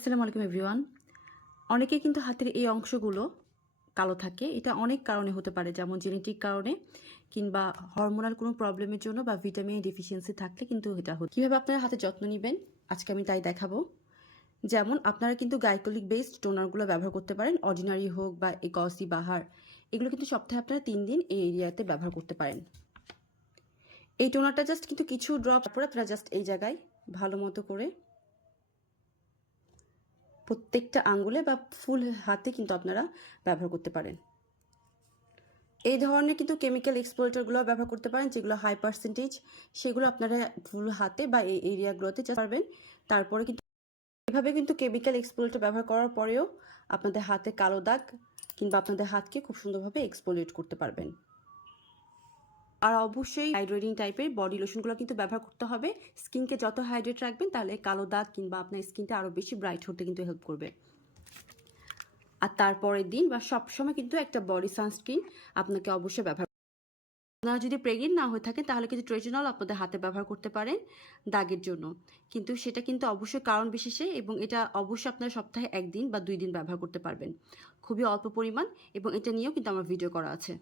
আসসালামু আলাইকুম এভরিওয়ান। অনেকে কিন্তু হাতের এই অংশগুলো কালো থাকে। এটা অনেক কারণে হতে পারে, যেমন জেনেটিক কারণে কিংবা হরমোনাল কোনো প্রবলেমের জন্য বা ভিটামিন ডেফিসিয়েন্সি থাকলে কিন্তু এটা হয়। কীভাবে আপনারা হাতের যত্ন নেবেন আজকে আমি তাই দেখাবো। যেমন আপনারা কিন্তু গ্লাইকোলিক বেসড টোনারগুলো ব্যবহার করতে পারেন, অর্ডিনারি হোক বা এই গসি বাহার, এগুলো কিন্তু সপ্তাহে আপনারা 3 দিন এই এরিয়াতে ব্যবহার করতে পারেন। এই টোনারটা জাস্ট কিন্তু কিছু ড্রপ পরে আপনারা জাস্ট এই জায়গায় ভালো মতো করে প্রত্যেকটা আঙ্গুলে বা ফুল হাতে কিন্তু আপনারা ব্যবহার করতে পারেন। এই ধরনের কিন্তু কেমিক্যাল এক্সপ্লোরেটরগুলো ব্যবহার করতে পারেন, যেগুলো হাই পার্সেন্টেজ, সেগুলো আপনারা ফুল হাতে বা এই এরিয়াগুলোতে পারবেন। তারপরে কিন্তু এভাবে কিন্তু কেমিক্যাল এক্সপ্লোরেটর ব্যবহার করার পরেও আপনাদের হাতে কালো দাগ কিংবা আপনাদের হাতকে খুব সুন্দরভাবে এক্সফোলিয়েট করতে পারবেন। আর অবশ্যই হাইড্রেটিং টাইপের বডি লোশনগুলো কিন্তু ব্যবহার করতে হবে। স্কিনকে যত হাইড্রেট রাখবেন তাহলে কালো দাগ কিংবা আপনার স্কিনটা আরও বেশি ব্রাইট হতে কিন্তু হেল্প করবে। আর তারপরের দিন বা সবসময় কিন্তু একটা বডি সানস্ক্রিন আপনাকে অবশ্যই ব্যবহার। আপনারা যদি প্রেগনেন্ট না হয়ে থাকেন তাহলে কিন্তু ট্রেজনল আপনাদের হাতে ব্যবহার করতে পারেন দাগের জন্য, কিন্তু সেটা কিন্তু অবশ্যই কারণ বিশেষে, এবং এটা অবশ্যই আপনারা সপ্তাহে 1 দিন বা 2 দিন ব্যবহার করতে পারবেন, খুবই অল্প পরিমাণ, এবং এটা নিয়েও কিন্তু আমার ভিডিও করা আছে।